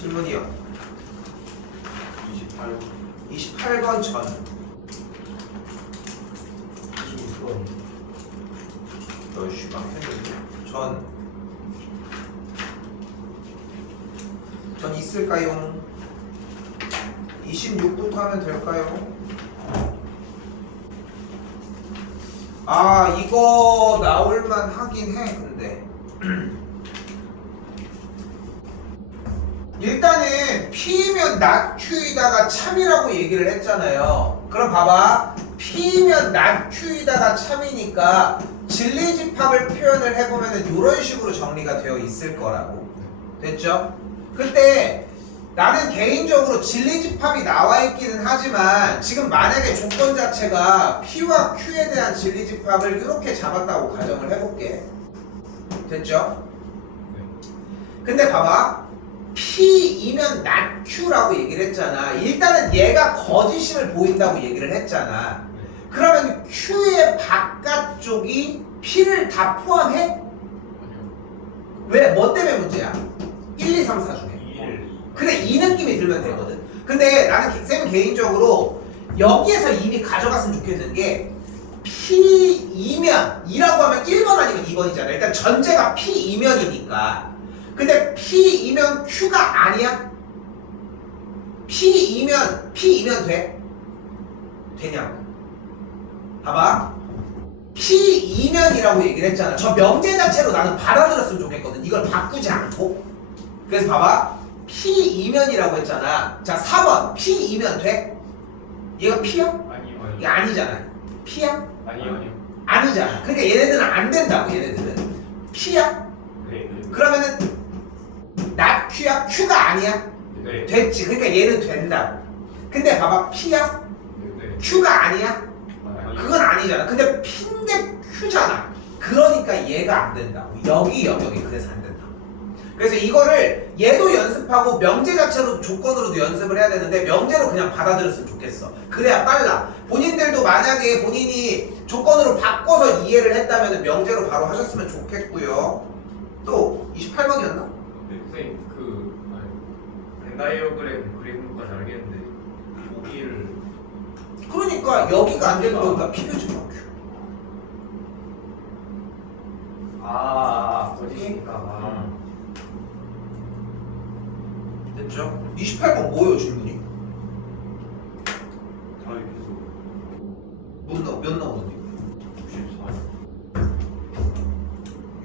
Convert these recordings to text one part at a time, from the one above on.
질문이요. 28번. 28번 전. 26번. 너씨 막혔는데. 전 있을까요? 26부터 하면 될까요? 아 이거 나올만 하긴 해. 근데 일단은 P면 not Q이다가 참이라고 얘기를 했잖아요. 그럼 봐봐, P면 not Q이다가 참이니까 진리집합을 표현을 해보면은 이런 식으로 정리가 되어 있을 거라고. 됐죠? 근데 나는 개인적으로 진리집합이 나와 있기는 하지만 지금 만약에 조건 자체가 P와 Q에 대한 진리집합을 이렇게 잡았다고 가정을 해볼게. 됐죠? 근데 봐봐, P이면 not Q라고 얘기를 했잖아. 일단은 얘가 거짓임을 보인다고 얘기를 했잖아. 그러면 Q의 바깥쪽이 P를 다 포함해? 왜? 뭐 때문에 문제야? 1, 2, 3, 4 중에. 그래, 이 느낌이 들면 되거든. 근데 나는 쌤은 개인적으로 여기에서 이미 가져갔으면 좋겠는 게 P이면, 이라고 하면 1번 아니면 2번이잖아. 일단 전제가 P이면이니까. 근데 P이면 Q가 아니야? P이면 돼? 되냐고. 봐봐, P이면이라고 얘기를 했잖아. 저 명제 자체로 나는 받아들였으면 좋겠거든. 이걸 바꾸지 않고. 그래서 봐봐, P이면이라고 했잖아. 자, 4번 P이면 돼? 얘가 P야? 아니요. 이게 아니잖아. P야? 아니요. 아니잖아. 그러니까 얘네들은 안 된다고. 얘네들은 P야? 네. 그러면은 not Q야? Q가 아니야? 네. 됐지. 그러니까 얘는 된다고. 근데 봐봐, P야? 네. Q가 아니야? 아니요. 그건 아니잖아. 근데 P인데 Q잖아. 그러니까 얘가 안 된다고. 여기 영역이 그래서 안 된다고. 그래서 이거를 얘도 연습하고 명제 자체로 조건으로도 연습을 해야 되는데 명제로 그냥 받아들였으면 좋겠어. 그래야 빨라. 본인들도 만약에 본인이 조건으로 바꿔서 이해를 했다면 명제로 바로 하셨으면 좋겠고요. 또 28번이었나? 네, 선생님 벤다이어그램 그리는 것까지 알겠는데 여기를 그러니까 여기가 안 되는 거니까 P표지 마. 거짓이니까. 됐죠? 28번 뭐예요 질문이? 다음에 계속 몇 나오는데?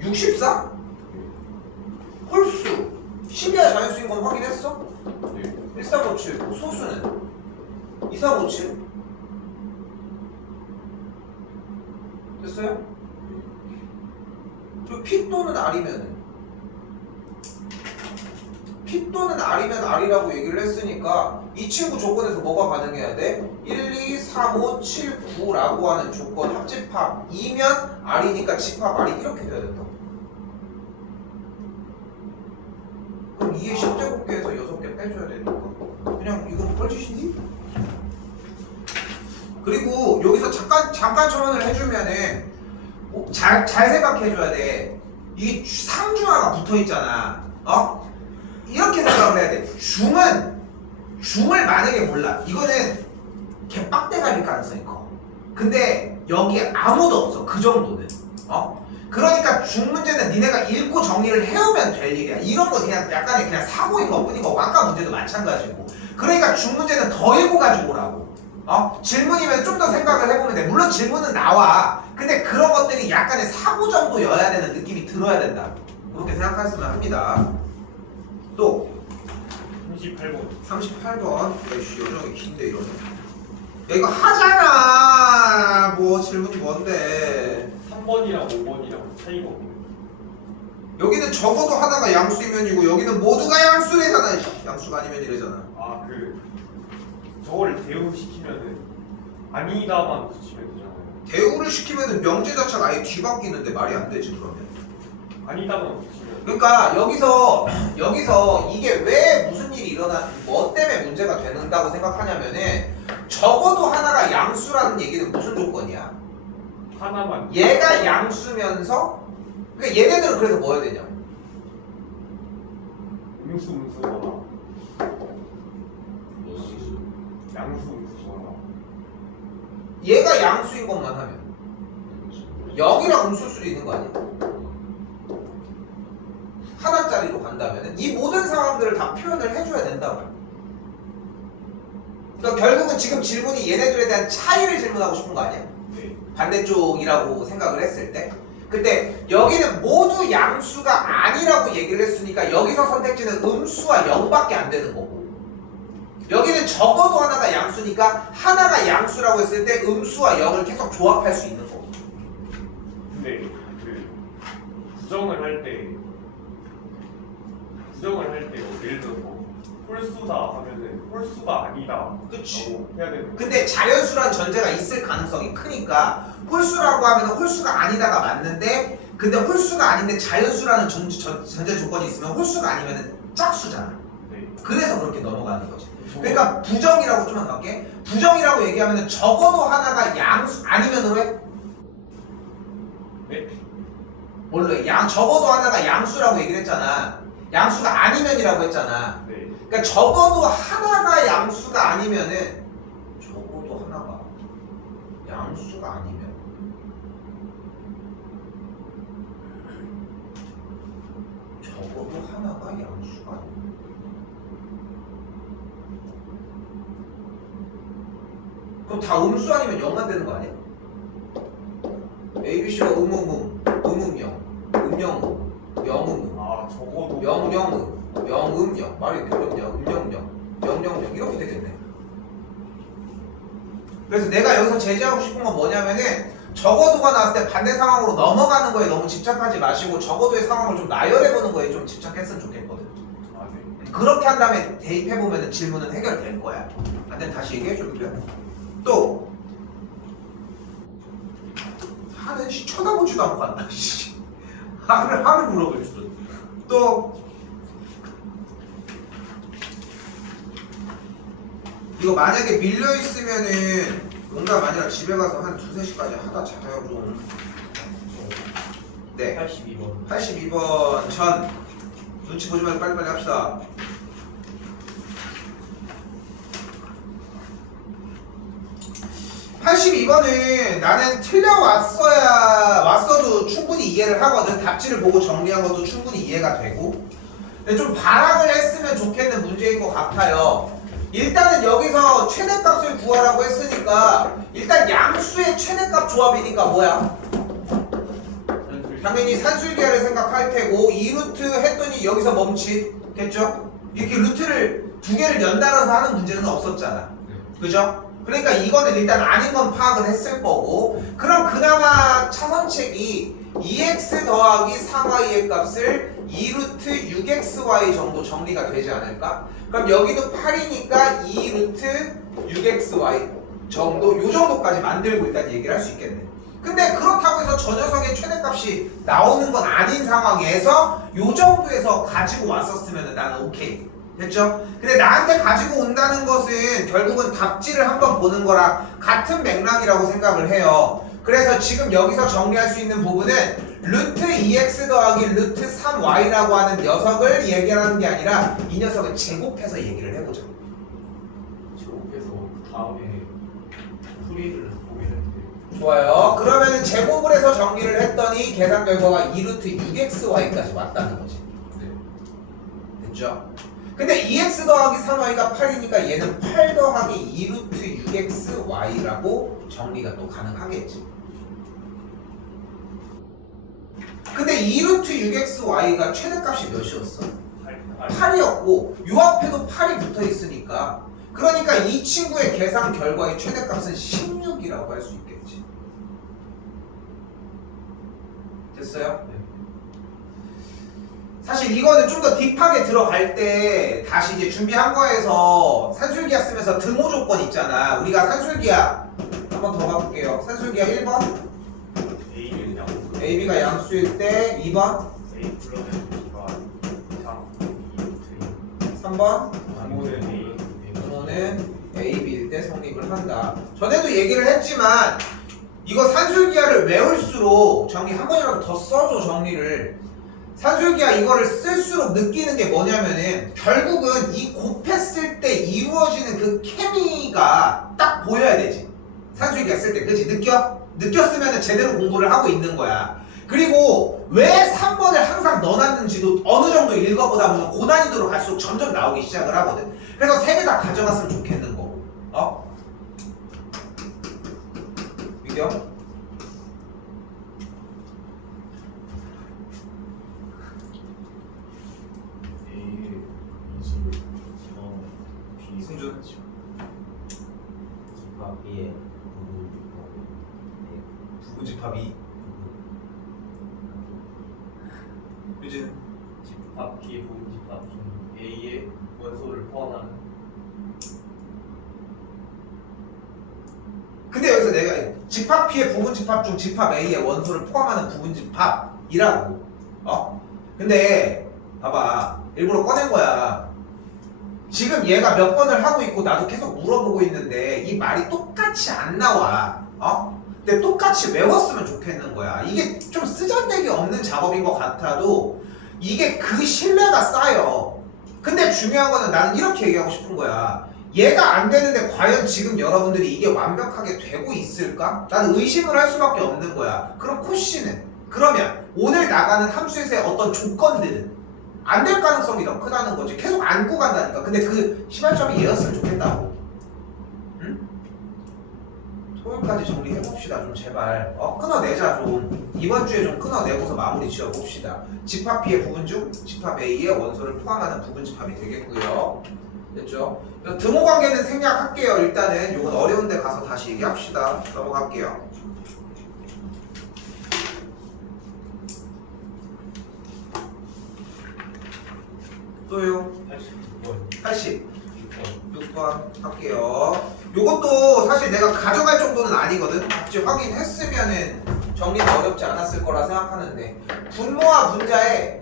64. 64? 홀수 10이야 자연수인 건 확인했어? 네. 1357 소수는? 2357 됐어요? 그리고 P 또는 R이면은 P 또는 R이면 R이라고 얘기를 했으니까 이 친구 조건에서 뭐가 가능해야 돼? 1, 2, 3, 5, 7, 9라고 하는 조건 합집합이면 R이니까 집합 R이 이렇게 돼야 된다. 그럼 2의 10제곱계에서 6개 빼줘야 되니까 그냥 이건 뻘짓이니? 그리고 여기서 잠깐 첨언을 해주면은 잘 생각해줘야 돼. 이게 상중하가 붙어있잖아. 이렇게 생각을 해야 돼. 중을 만약에 몰라. 이거는 개빡대가릴 가능성이 커. 근데 여기에 아무도 없어. 그 정도는. 그러니까 중 문제는 니네가 읽고 정리를 해오면 될 일이야. 이런 거 그냥 약간의 그냥 사고인 것 뿐이고 아까 문제도 마찬가지고. 그러니까 중 문제는 더 읽고 가지고 오라고. 질문이면 좀 더 생각을 해보면 돼. 물론 질문은 나와. 근데 그런 것들이 약간의 사고 정도여야 되는 느낌이 들어야 된다. 그렇게 생각하셨으면 합니다. 또 38번. 38번. 야이씨 여정이 긴데 이러네. 야 이거 하잖아. 뭐 질문이 뭔데. 3번이랑 5번이랑 차이가 없네. 여기는 적어도 하나가 양수이면이고 여기는 모두가 양수래잖아. 양수가 아니면 이래잖아. 저걸 대우시키면은 아니다만 붙이면 되잖아요. 대우를 시키면은 명제 자체가 아예 뒤바뀌는데 말이 안 되지 그러면. 아니다만 붙이면. 그러니까 여기서 이게 왜 무슨 일이 뭐 때문에 문제가 된다고 생각하냐면은 적어도 하나가 양수라는 얘기는 무슨 조건이야? 하나만. 얘가 양수면서 그러니까 얘네들은 그래서 뭐 해야 되냐? 음수거나 양수 음수거나. 얘가 양수인 것만 하면 여기랑 음수일 수도 있는 거 아니야? 하나짜리로 간다면 이 모든 상황들을 다 표현을 해줘야 된다고. 그러니까 결국은 지금 질문이 얘네들에 대한 차이를 질문하고 싶은 거 아니야? 네. 반대쪽이라고 생각을 했을 때. 근데 여기는 모두 양수가 아니라고 얘기를 했으니까 여기서 선택지는 음수와 0밖에 안 되는 거고, 여기는 적어도 하나가 양수니까 하나가 양수라고 했을 때 음수와 0을 계속 조합할 수 있는 거고. 근데 그 부정을 할 때 예를 들어서 홀수다 하면은 홀수가 아니다. 그치. 해야 되는. 근데 자연수란 전제가 있을 가능성이 크니까 홀수라고 하면 홀수가 아니다가 맞는데, 근데 홀수가 아닌데 자연수라는 전제 조건이 있으면 홀수가 아니면 짝수잖아. 네. 그래서 그렇게 넘어가는 거지. 그러니까 부정이라고 좀만 할게. 부정이라고 얘기하면 적어도 하나가 양수 아니면으로 해? 네? 뭘로 해? 적어도 하나가 양수라고 얘기를 했잖아. 양수가 아니면이라고 했잖아. 네. 그러니까 적어도 하나가 양수가 아니면은, 적어도 하나가 양수가 아니면 적어도 하나가 양수가 아니면 그럼 다 음수 아니면 0만 되는 거 아니야? ABC가 음음음, 음음영, 음영음, 영음음, 아 적어도 영영음, 영음영, 말이 이렇게 어렵냐? 음영영, 영영영 이렇게 되겠네. 그래서 내가 여기서 제시하고 싶은 건 뭐냐면은, 적어도가 나왔을 때 반대 상황으로 넘어가는 거에 너무 집착하지 마시고 적어도의 상황을 좀 나열해보는 거에 좀 집착했으면 좋겠거든. 아 네. 그렇게 한 다음에 대입해보면 질문은 해결될 거야. 안 되면 다시 얘기해줄게. 또 하는 씨 쳐다보지도 않고 간다. 하를 물어볼 줄은. 또 이거 만약에 밀려있으면은 농담 아니라 집에 가서 한 2-3시까지 하다 자요 좀. 네, 82번. 82번 전 눈치 보지 말고 빨리빨리 합시다. 82번은 나는 왔어도 충분히 이해를 하거든. 답지를 보고 정리한 것도 충분히 이해가 되고. 근데 좀 발악을 했으면 좋겠는 문제인 것 같아요. 일단은 여기서 최대값을 구하라고 했으니까 일단 양수의 최대값 조합이니까 뭐야? 당연히 산술기하를 생각할 테고 2루트 했더니 여기서 멈칫겠죠? 이렇게 루트를 두 개를 연달아서 하는 문제는 없었잖아. 그죠? 그러니까 이거는 일단 아닌 건 파악을 했을 거고, 그럼 그나마 차선책이 2x 더하기 3y의 값을 2루트 6xy 정도 정리가 되지 않을까? 그럼 여기도 8이니까 2루트 6xy 정도, 요 정도까지 만들고 일단 얘기를 할 수 있겠네. 근데 그렇다고 해서 저 녀석의 최대값이 나오는 건 아닌 상황에서 요 정도에서 가지고 왔었으면 나는 오케이. 됐죠? 근데 나한테 가지고 온다는 것은 결국은 답지를 한번 보는 거랑 같은 맥락이라고 생각을 해요. 그래서 지금 여기서 정리할 수 있는 부분은 루트 2x 더하기 루트 3y라고 하는 녀석을 얘기하는 게 아니라 이 녀석을 제곱해서 얘기를 해보자. 제곱해서 그 다음에 풀이를 보겠는데. 좋아요. 그러면은 제곱을 해서 정리를 했더니 계산 결과가 2루트 6xy까지 왔다는 거지. 됐죠? 근데 2x 더하기 3y가 8이니까 얘는 8 더하기 2루트 6xy라고 정리가 또 가능하겠지. 근데 2루트 6xy가 최대값이 몇이었어? 8이었고 요 앞에도 8이 붙어 있으니까, 그러니까 이 친구의 계산 결과의 최대값은 16이라고 할 수 있겠지. 됐어요? 네. 사실 이거는 좀 더 딥하게 들어갈 때 다시 이제 준비한 거에서 산술기하 쓰면서 등호 조건 있잖아. 우리가 산술기하 한번 더 가볼게요. 산술기하 1번 A는 양수. AB가 양수일 때, 2번 A 플러스 B가 이상 2루트 3번 분모는 A. 분모는 AB일 때 성립을 한다. 전에도 얘기를 했지만 이거 산술기하를 외울수록 정리 한 번이라도 더 써줘. 정리를 산술기가 이거를 쓸수록 느끼는 게 뭐냐면은 결국은 이 곱했을 때 이루어지는 그 케미가 딱 보여야 되지. 산술기가 쓸 때. 그치? 느꼈으면 제대로 공부를 하고 있는 거야. 그리고 왜 3번을 항상 넣어놨는지도 어느 정도 읽어보다 보면 고난이도로 갈수록 점점 나오기 시작을 하거든. 그래서 3개 다 가져갔으면 좋겠는 거고. 민경? A 이수 B 승준. 집합 B에 부분집합이 유진. 집합 B의 부분 집합 중 A의 원소를 포함하는 근데 여기서 내가 집합 P의 부분집합 중 집합 A의 원소를 포함하는 부분집합이라고. 근데 봐봐, 일부러 꺼낸 거야. 지금 얘가 몇 번을 하고 있고 나도 계속 물어보고 있는데 이 말이 똑같이 안 나와. 근데 똑같이 외웠으면 좋겠는 거야. 이게 좀 쓰잘데기 없는 작업인 것 같아도 이게 그 신뢰가 쌓여. 근데 중요한 거는 나는 이렇게 얘기하고 싶은 거야. 얘가 안 되는데 과연 지금 여러분들이 이게 완벽하게 되고 있을까? 나는 의심을 할 수밖에 없는 거야. 그럼 코씨는? 그러면 오늘 나가는 함수에서의 어떤 조건들은 안 될 가능성이 더 크다는 거지. 계속 안고 간다니까. 근데 그 시발점이 얘였으면 좋겠다고. 응? 토요일까지 정리해봅시다 좀 제발. 끊어내자 좀. 이번 주에 좀 끊어내고서 마무리 지어봅시다. 집합 B의 부분 중 집합 A의 원소를 포함하는 부분 집합이 되겠고요. 됐죠? 등호 관계는 생략할게요. 일단은 이건 어려운데 가서 다시 얘기합시다. 넘어갈게요. 또요. 86번 86번 할게요. 요것도 사실 내가 가져갈 정도는 아니거든. 혹시 확인했으면은 정리가 어렵지 않았을 거라 생각하는데 분모와 분자에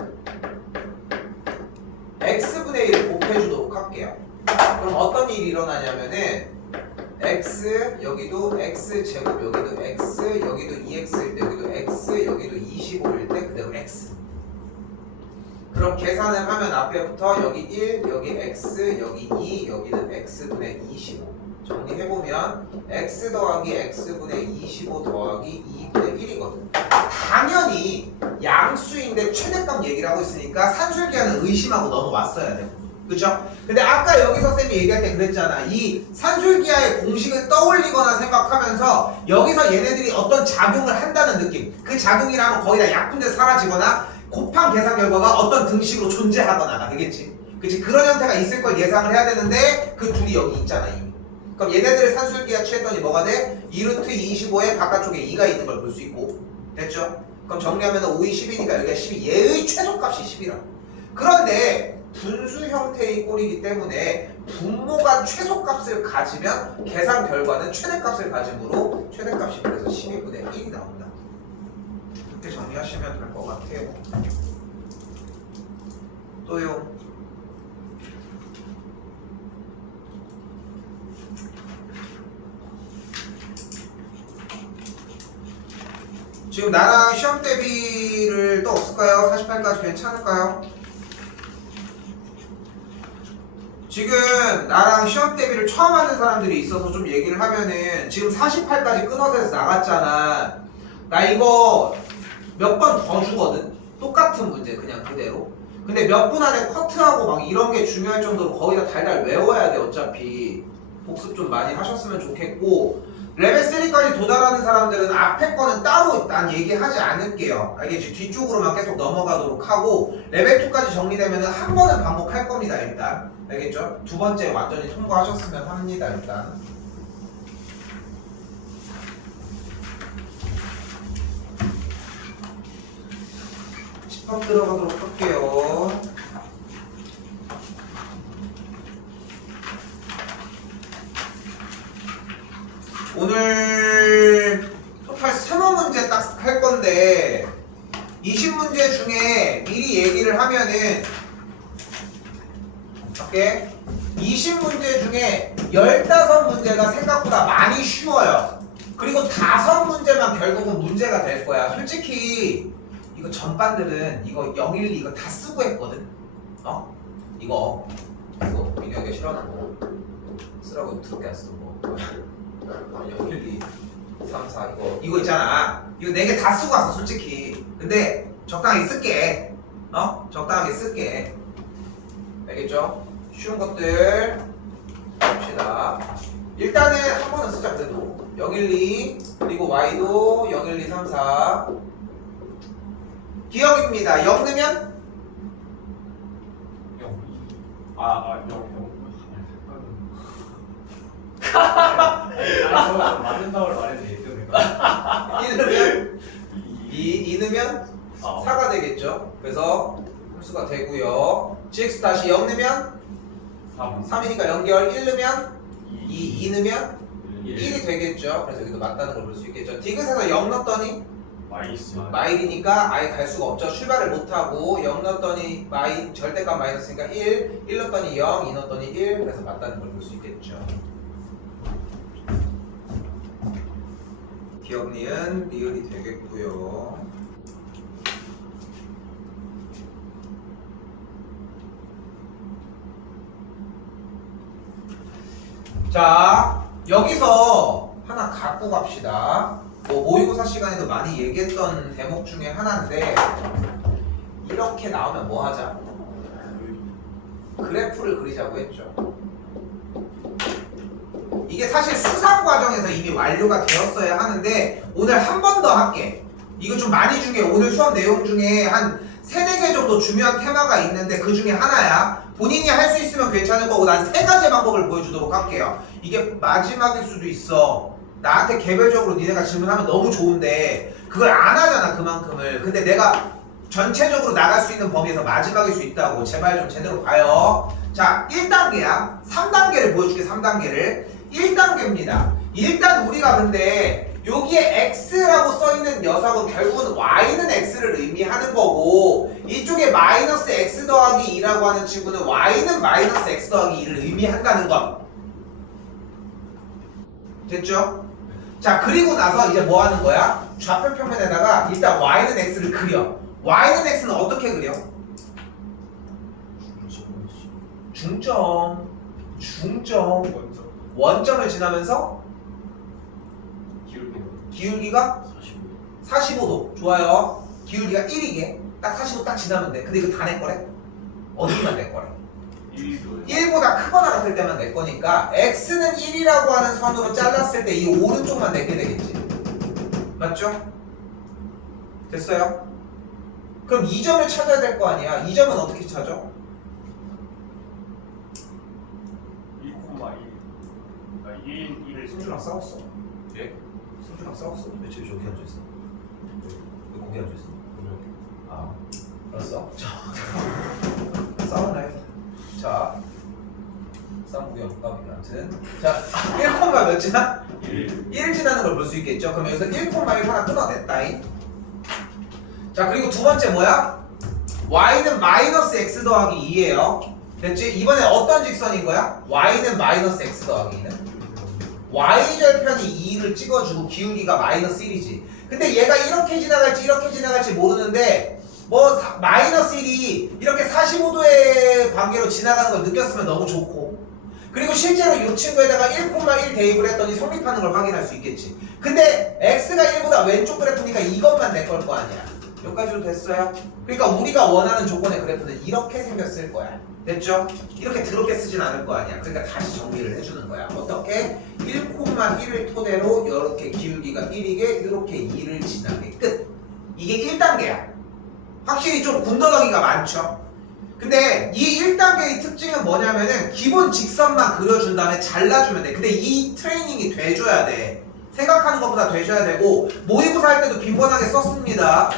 x분의 1을 곱해주도록 할게요. 그럼 어떤 일이 일어나냐면은 x 여기도 x 제곱 여기도 x 여기도 2x일 때 여기도 x 여기도 25일 때 그대로 x. 그럼 계산을 하면 앞에부터 여기 1 여기 x 여기 2 여기는 x분의 25 정리해보면 x 더하기 x분의 25 더하기 2분의 1이거든. 당연히 양수인데 최대값 얘기를 하고 있으니까 산술기하는 의심하고 넘어왔어야 돼. 그쵸? 근데 아까 여기서 쌤이 얘기할 때 그랬잖아. 이 산술기하의 공식을 떠올리거나 생각하면서 여기서 얘네들이 어떤 작용을 한다는 느낌. 그 작용이라면 거의 다 약분돼 사라지거나 곱한 계산 결과가 어떤 등식으로 존재하거나가 되겠지. 그치? 그런 형태가 있을 걸 예상을 해야 되는데 그 둘이 여기 있잖아 이미. 그럼 얘네들을 산술기하 취했더니 뭐가 돼? 2루트 25에 바깥쪽에 2가 있는 걸 볼 수 있고. 됐죠? 그럼 정리하면 5이 10이니까 여기가 10이 얘의 최소값이 10이라. 그런데 분수 형태의 꼴이기 때문에 분모가 최소값을 가지면 계산 결과는 최대값을 가지므로 최대값이 그래서 12분의 1이 나온다. 이렇게 정리하시면 될 것 같아요. 또요. 지금 나랑 시험 대비를 또 없을까요? 48까지 괜찮을까요? 지금 나랑 시험 대비를 처음 하는 사람들이 있어서 좀 얘기를 하면은 지금 48까지 끊어서 해서 나갔잖아. 나 이거 몇 번 더 주거든? 똑같은 문제 그냥 그대로. 근데 몇 분 안에 커트하고 막 이런 게 중요할 정도로 거의 다 달달 외워야 돼. 어차피 복습 좀 많이 하셨으면 좋겠고, 레벨 3까지 도달하는 사람들은 앞에 거는 따로 난 얘기하지 않을게요. 알겠지? 뒤쪽으로만 계속 넘어가도록 하고 레벨 2까지 정리되면은 한 번은 반복할 겁니다. 일단 알겠죠? 두 번째 완전히 통과하셨으면 합니다. 일단 집합 들어가도록 할게요. 오늘 토탈 3문제 딱 할 건데 20문제 중에 미리 얘기를 하면은 할게. 20문제 중에 15문제가 생각보다 많이 쉬워요. 그리고 5문제만 결국은 문제가 될 거야. 솔직히 이거 전반들은 이거 0, 1, 2 이거 다 쓰고 했거든. 이거 민혁이가 싫어하는 거 쓰라고 특게 안 쓰고 0, 1, 2, 3, 4 이거 있잖아. 이거 4개 다 쓰고 왔어 솔직히. 근데 적당히 쓸게. 적당하게 쓸게. 알겠죠? 쉬운 것들 봅시다. 일단은 한 번은 쓰자. 그래도 0, 1, 2 그리고 y도 0, 1, 2, 3, 4 기억입니다. 0 넣으면 0. 0. 저 맞는다고 말했는데 때문에 1 넣으면 2 넣으면 4가 되겠죠. 그래서 함수가 되고요. gx 다시 0 넣으면 3이니까 연결 1 넣으면 2 넣으면 1이 되겠죠. 그래서 여기도 맞다는 걸 볼 수 있겠죠. 디귿에서 0 넣었더니 마일이니까 아예 갈 수가 없죠. 출발을 못하고 0 넣었더니 절대값 마이너스니까 1 넣었더니 0, 2 넣었더니 1 그래서 맞다는 걸 볼 수 있겠죠. 기억 니은 리을이 되겠고요. 자, 여기서 하나 갖고 갑시다. 모의고사 시간에도 많이 얘기했던 대목 중에 하나인데 이렇게 나오면 뭐 하자? 그래프를 그리자고 했죠. 이게 사실 수상 과정에서 이미 완료가 되었어야 하는데 오늘 한 번 더 할게. 이거 좀 많이 중에 오늘 수업 내용 중에 한 3-4개 정도 중요한 테마가 있는데 그 중에 하나야. 본인이 할 수 있으면 괜찮을 거고 난 3가지 방법을 보여주도록 할게요. 이게 마지막일 수도 있어. 나한테 개별적으로 니네가 질문하면 너무 좋은데 그걸 안 하잖아 그만큼을. 근데 내가 전체적으로 나갈 수 있는 범위에서 마지막일 수 있다고. 제발 좀 제대로 봐요. 자 1단계야. 3단계를 보여줄게. 3단계를 1단계입니다. 일단 우리가 근데 여기에 x라고 써있는 녀석은 결국은 y는 x를 의미하는 거고 이쪽에 마이너스 x 더하기 2라고 하는 친구는 y는 마이너스 x 더하기 2를 의미한다는 것. 됐죠? 자 그리고 나서 이제 뭐 하는 거야? 좌표 평면에다가 일단 y는 x를 그려. y는 x는 어떻게 그려? 중점 원점을 지나면서 기울기가 45도. 좋아요. 기울기가 1이게 딱 45 딱 지나면 돼. 근데 이거 다 내 거래? 어디만 내 거래? 1보다 크거나 같을 때만 내 거니까 x는 1이라고 하는 선으로 잘랐을 때 이 오른쪽만 내게 되겠지. 맞죠? 됐어요? 그럼 2점을 찾아야 될 거 아니야. 2점은 어떻게 찾아? 2,1을 승주랑 싸웠어. 예? 승주랑 싸웠어. 며칠 저기 앉아있어. 왜 거기 앉아있어? 아 알았어. 자 싸웠나요? 자 싸움 구경 못가고 아무튼 자 1, 몇 지나? 1 지나는 걸 볼 수 있겠죠. 그럼 여기서 1,1 하나 끊어냈다잉. 자 그리고 두 번째 뭐야? y는 마이너스 x 더하기 2예요. 됐지? 이번에 어떤 직선인 거야? y는 마이너스 x 더하기 2는 y절편이 2를 찍어주고 기울기가 마이너스 1이지. 근데 얘가 이렇게 지나갈지 모르는데 뭐 마이너스 1이 이렇게 45도의 관계로 지나가는 걸 느꼈으면 너무 좋고 그리고 실제로 이 친구에다가 1,1 대입을 했더니 성립하는 걸 확인할 수 있겠지. 근데 x가 1보다 왼쪽 그래프니까 이것만 내 걸 거 아니야. 여기까지도 됐어요? 그러니까 우리가 원하는 조건의 그래프는 이렇게 생겼을 거야. 됐죠? 이렇게 더럽게 쓰진 않을 거 아니야. 그러니까 다시 정리를 해주는 거야. 어떻게? 1,1을 토대로 이렇게 기울기가 1이게 이렇게 2를 지나게 끝. 이게 1단계야. 확실히 좀 군더더기가 많죠? 근데 이 1단계의 특징은 뭐냐면은 기본 직선만 그려준 다음에 잘라주면 돼. 근데 이 트레이닝이 돼줘야 돼. 생각하는 것보다 되셔야 되고 모의고사 할 때도 빈번하게 썼습니다.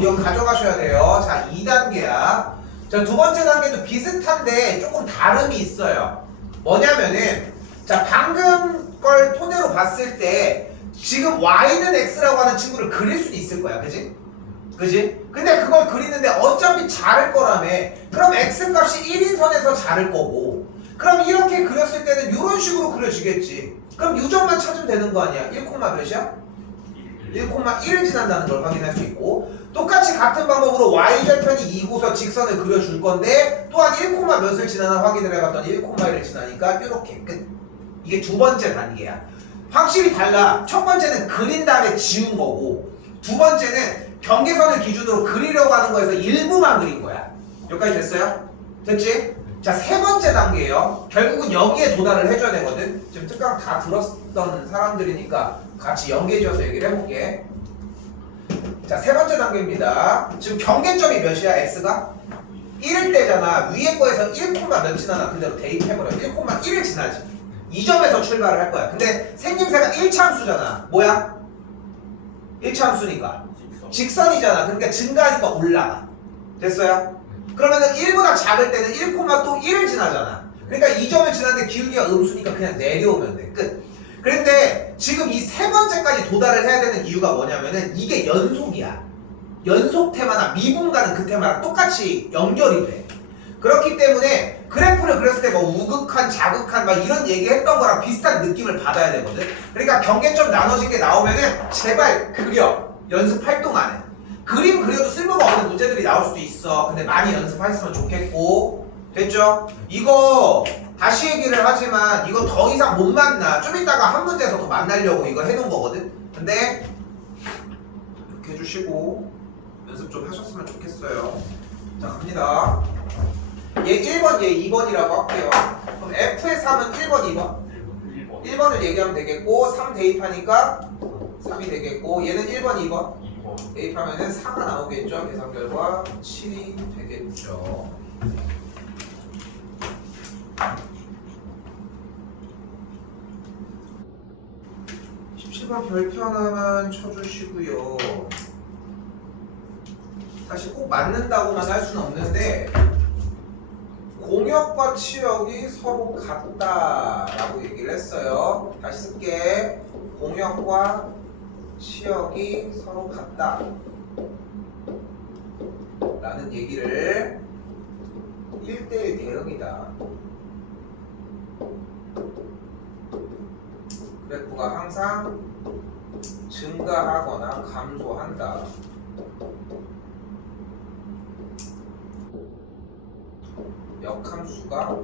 이거 가져가셔야 돼요. 자 2단계야. 자 두 번째 단계도 비슷한데 조금 다름이 있어요. 뭐냐면은 자 방금 걸 토대로 봤을 때 지금 y는 x라고 하는 친구를 그릴 수도 있을 거야. 그지? 근데 그걸 그리는데 어차피 자를 거라며. 그럼 x값이 1인 선에서 자를 거고 그럼 이렇게 그렸을 때는 이런 식으로 그려지겠지. 그럼 유점만 찾으면 되는 거 아니야. 1, 몇이야? 1 1,1을 지난다는 걸 확인할 수 있고 똑같이 같은 방법으로 y절편이 이고서 직선을 그려줄 건데 또한 1, 몇을 지나나 확인을 해봤더니 1,1을 지나니까 이렇게 끝. 이게 두 번째 단계야. 확실히 달라. 첫 번째는 그린 다음에 지운 거고 두 번째는 경계선을 기준으로 그리려고 하는 거에서 일부만 그린 거야. 여기까지 됐어요? 됐지? 자, 세 번째 단계예요. 결국은 여기에 도달을 해줘야 되거든. 지금 특강 다 들었던 사람들이니까 같이 연계지어서 얘기를 해볼게. 자, 세 번째 단계입니다. 지금 경계점이 몇이야? x가? 1일 때잖아. 위에 거에서 1, 몇 지나나 그대로 대입해버려. 1,1을 지나지. 이 점에서 출발을 할 거야. 근데 생김새가 1차함수잖아. 뭐야? 1차함수니까 직선이잖아. 그러니까 증가하니까 올라가. 됐어요? 그러면은 1보다 작을 때는 1, 또 1을 지나잖아. 그러니까 이 점을 지났는데 기울기가 음수니까 그냥 내려오면 돼. 끝. 그런데 지금 이 세 번째까지 도달을 해야 되는 이유가 뭐냐면은 이게 연속이야. 연속 테마나 미분 가는 그 테마랑 똑같이 연결이 돼. 그렇기 때문에 그래프를 그렸을 때 뭐 우극한, 자극한 막 이런 얘기 했던 거랑 비슷한 느낌을 받아야 되거든. 그러니까 경계점 나눠진 게 나오면은 제발 그려. 연습할 동안에. 그림 그려도 쓸모가 없는 문제들이 나올 수도 있어. 근데 많이 연습했으면 좋겠고. 됐죠? 이거 다시 얘기를 하지만 이거 더 이상 못 만나. 좀 이따가 한 문제에서 더 만나려고 이거 해놓은 거거든. 근데 이렇게 해주시고 연습 좀 하셨으면 좋겠어요. 자, 갑니다. 얘 1번, 얘 2번이라고 할게요. 그럼 F의 3은 1번, 2번? 1번 1번을 얘기하면 되겠고 3 대입하니까 3이 되겠고 얘는 1번, 2번? 2번 대입하면은 4가 나오겠죠. 계산 결과 7이 되겠죠. 별표 하나만 쳐주시고요. 사실 꼭 맞는다고만 할 수는 없는데 공역과 치역이 서로 같다라고 얘기를 했어요. 다시 쓸게. 공역과 치역이 서로 같다 라는 얘기를 1대1 대응이다. 그래프가 항상 증가하거나 감소한다. 역함수가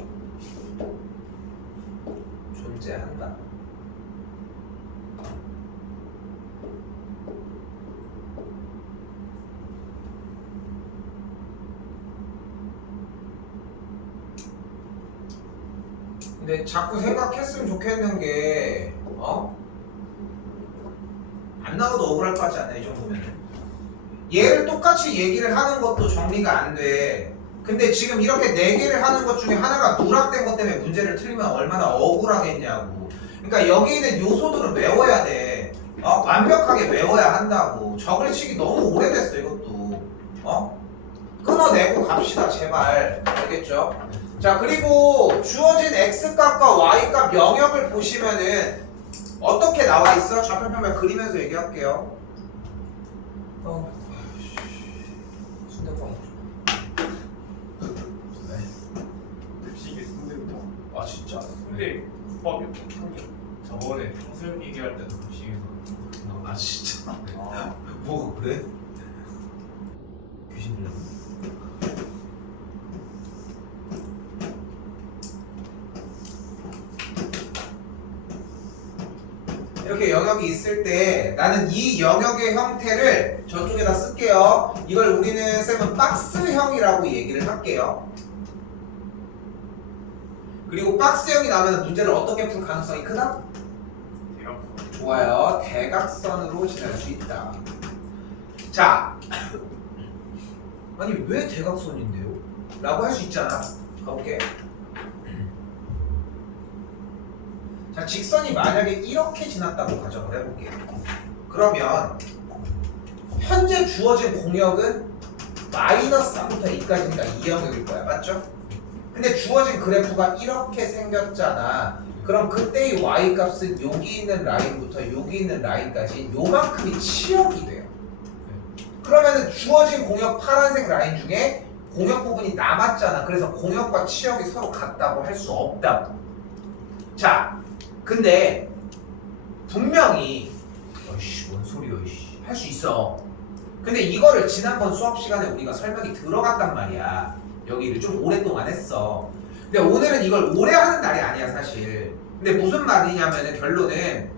존재한다. 근데 자꾸 생각했으면 좋겠는 게 안 나와도 억울할 것 같지 않나 이 정도면. 얘를 똑같이 얘기를 하는 것도 정리가 안 돼. 근데 지금 이렇게 4개를 하는 것 중에 하나가 누락된 것 때문에 문제를 틀리면 얼마나 억울하겠냐고. 그러니까 여기 있는 요소들은 외워야 돼. 완벽하게 외워야 한다고. 저글치기 너무 오래됐어 이것도. 끊어내고 갑시다 제발. 알겠죠? 자, 그리고 주어진 x값과 y값 영역을 보시면은 어떻게 나와 있어? 좌표표면 그리면서 얘기할게요. 순대국 급식이 순대부터 아 진짜? 순대 국밥이 평균 저번에 평소형 얘기할 때도 급식에서 아 진짜? 아, 뭐가 그래? 귀신 들렸나? 이렇게 영역이 있을 때 나는 이 영역의 형태를 저쪽에다 쓸게요. 이걸 우리는 쌤은 박스형이라고 얘기를 할게요. 그리고 박스형이 나오면 문제를 어떻게 풀 가능성이 크다? 대각선 좋아요. 대각선으로 지날 수 있다. 자, 아니 왜 대각선인데요? 라고 할 수 있잖아. 가볼게. 자, 직선이 만약에 이렇게 지났다고 가정을 해볼게요. 그러면 현재 주어진 공역은 마이너스 3부터 2까지니까 이 영역일 거야. 맞죠? 근데 주어진 그래프가 이렇게 생겼잖아. 그럼 그때의 y값은 여기 있는 라인부터 여기 있는 라인까지 요만큼이 치역이 돼요. 그러면은 주어진 공역 파란색 라인 중에 공역 부분이 남았잖아. 그래서 공역과 치역이 서로 같다고 할 수 없다고. 자, 근데 분명히 어이씨 뭔 소리야 이씨 할 수 있어. 근데 이거를 지난번 수업 시간에 우리가 설명이 들어갔단 말이야. 여기를 좀 오랫동안 했어. 근데 오늘은 이걸 오래 하는 날이 아니야 사실. 근데 무슨 말이냐면은 결론은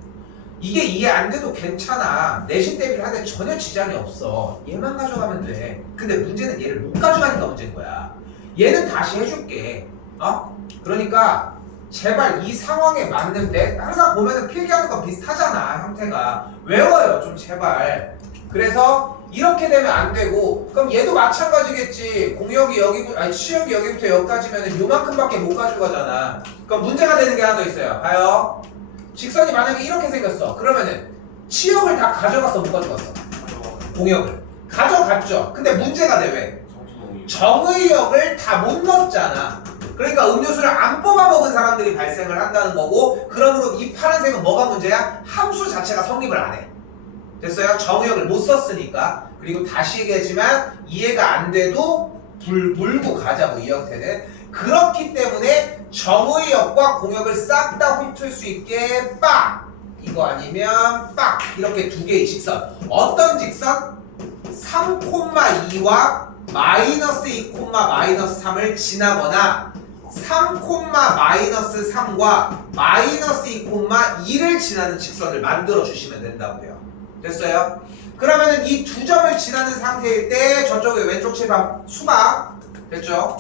이게 이해 안 돼도 괜찮아. 내신 대비를 하는데 전혀 지장이 없어. 얘만 가져가면 돼. 근데 문제는 얘를 못 가져가니까 문제인 거야. 얘는 다시 해줄게. 그러니까 제발 이 상황에 맞는데 항상 보면은 필기하는 거 비슷하잖아. 형태가. 외워요 좀 제발. 그래서 이렇게 되면 안 되고 그럼 얘도 마찬가지겠지. 공역이 여기 아니 치역이 여기부터 여기까지면은 요만큼밖에 못 가져가잖아. 그럼 문제가 되는 게 하나 더 있어요. 봐요. 직선이 만약에 이렇게 생겼어. 그러면은 치역을 다 가져갔어 못 가져갔어? 공역을 가져갔죠. 근데 문제가 돼 왜? 정의역을 다 못 넣었잖아. 그러니까 음료수를 안 뽑아 먹은 사람들이 발생을 한다는 거고, 그러므로 이 파란색은 뭐가 문제야? 함수 자체가 성립을 안 해. 됐어요? 정의역을 못 썼으니까. 그리고 다시 얘기하지만 이해가 안 돼도 물고 가자고 이 형태는. 그렇기 때문에 정의역과 공역을 싹 다 훑을 수 있게 빡! 이거 아니면 빡! 이렇게 두 개의 직선. 어떤 직선? 3,2와 마이너스 2, 마이너스 3을 지나거나 3, 마이너스 3과 마이너스 2, 2를 지나는 직선을 만들어 주시면 된다고요. 됐어요? 그러면은 이 두 점을 지나는 상태일 때 저쪽에 왼쪽 칠판 수박 됐죠?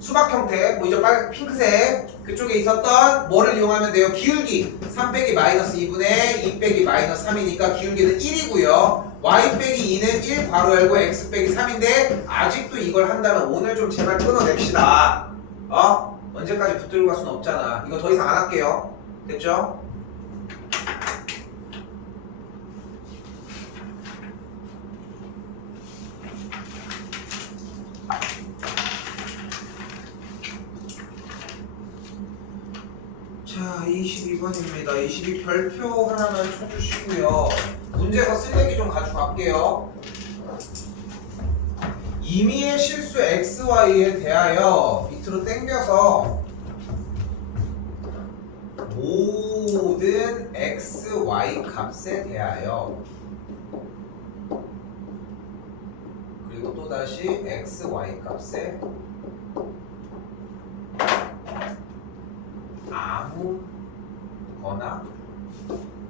수박 형태 보이죠? 빨간 핑크색 그쪽에 있었던 뭐를 이용하면 돼요? 기울기 3 빼기 마이너스 2분의 2 빼기 마이너스 3이니까 기울기는 1이고요 y 빼기 2는 1 괄호 열고 x 빼기 3인데 아직도 이걸 한다면 오늘 좀 제발 끊어냅시다. 언제까지 붙들고 갈 수는 없잖아. 이거 더 이상 안 할게요. 됐죠? 자, 22번입니다. 22 별표 하나만 쳐주시고요. 문제서 쓸데기 좀 가져갈게요. 임의의 실수 xy에 대하여 밑으로 당겨서 모든 xy 값에 대하여 그리고 또다시 xy 값에 아무거나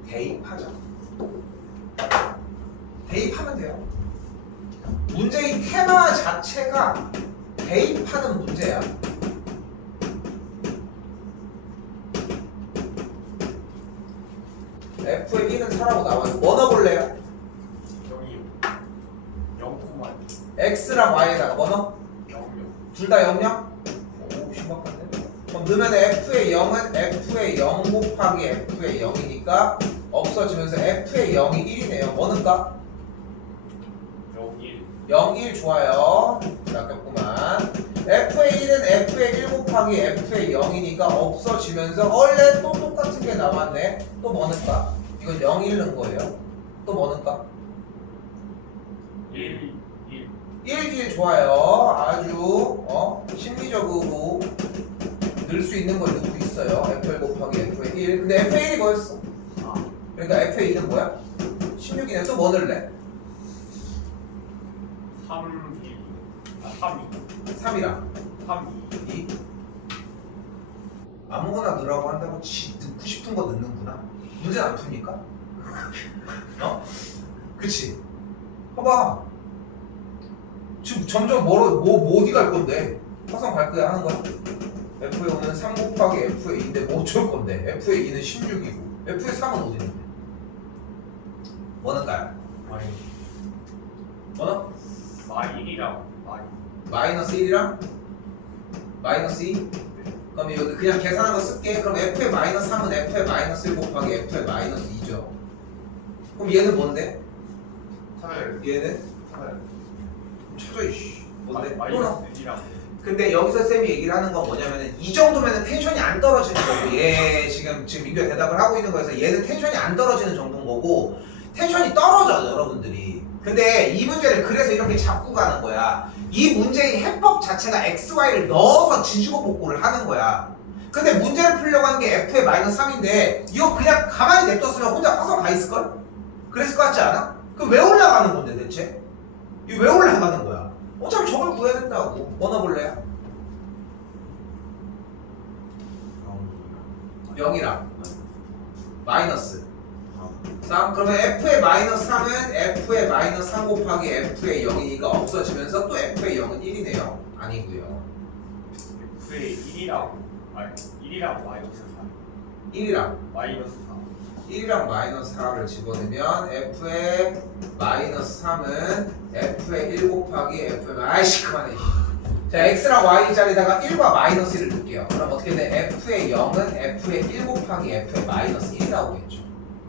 대입하자. 대입하면 돼요. 문제의 테마 자체가 대입하는 문제야. F의 1은 4라고 나와요. 뭐 넣어볼래요? 0,0 X랑 Y에다가 뭐 넣어? 0. 둘 다 0요? 오 신박한데? 그럼 넣으면 F의 0은 F의 0 곱하기 F의 0이니까 없어지면서 F의 0이 1이네요. 뭐 넣을까? 0, 1 좋아요. 아깝구만. F의 1은 F의 1 곱하기 F의 0이니까 없어지면서 원래 또 똑같은 게 나왔네. 또 뭐 넣을까? 이건 0, 1 넣은 거예요. 또 뭐 넣을까? 1, 1 좋아요. 아주 심리적으로 넣을 수 있는 걸 넣고 있어요. F1 곱하기 F의 1. 근데 F의 1이 뭐였어? 그러니까 F의 1은 뭐야? 16이네. 또 뭐 넣을래? 3, 3이랑 3, 2 아무거나 넣으라고 한다고 넣고 싶은 거 넣는구나. 문제는 안 풉니까? 그치? 봐봐. 지금 점점 어디 갈 건데? 화성 갈 거야 하는 거야? F의 5는 3 곱하기 F의 2인데 뭐 어쩔 건데? F의 2는 16이고 F의 3은 어디 있는데? 뭐는가요? 뭐는? 마일이랑 마이너스 1이랑 마이너스 2? 그럼 여기 그냥 계산한 거 쓸게. 그럼 F의 마이너스 3은 F의 마이너스 1 곱하기 F의 마이너스 2죠. 그럼 얘는 뭔데? 얘는? 찾아 이씨. 뭔데? 또 마이너스 1이랑 근데 여기서 쌤이 얘기를 하는 건 뭐냐면은 이 정도면은 텐션이 안 떨어지는 거고 얘 지금 민규가 대답을 하고 있는 거에서 얘는 텐션이 안 떨어지는 정도인 거고 텐션이 떨어져요 여러분들이. 근데 이 문제를 그래서 이렇게 잡고 가는 거야. 이 문제의 해법 자체가 XY를 넣어서 지지고 복구를 하는 거야. 근데 문제를 풀려고 하는 게 F의 마이너스 3인데 이거 그냥 가만히 냅뒀으면 혼자 화성 가 있을걸? 그랬을 것 같지 않아? 그럼 왜 올라가는 건데 대체? 이거 왜 올라가는 거야? 어차피 저걸 구해야 된다고. 뭐 넣어볼래요? 0이랑 마이너스 3. 그러면 f의 마이너스 3은 f의 마이너스 3 곱하기 f의 0이니까 없어지면서 또 f의 0은 1이네요. 아니고요. F의 1이랑 마이너스 4 1이랑 마이너스 4 1이랑 마이너스 4를 집어넣으면 f의 마이너스 3은 f의 1 곱하기 f의 아이씨 그만해. 자 x랑 y 자리에다가 1과 마이너스 1을 넣을게요. 그럼 어떻게 돼? f의 0은 f의 1 곱하기 f의 마이너스 1이 나오겠죠.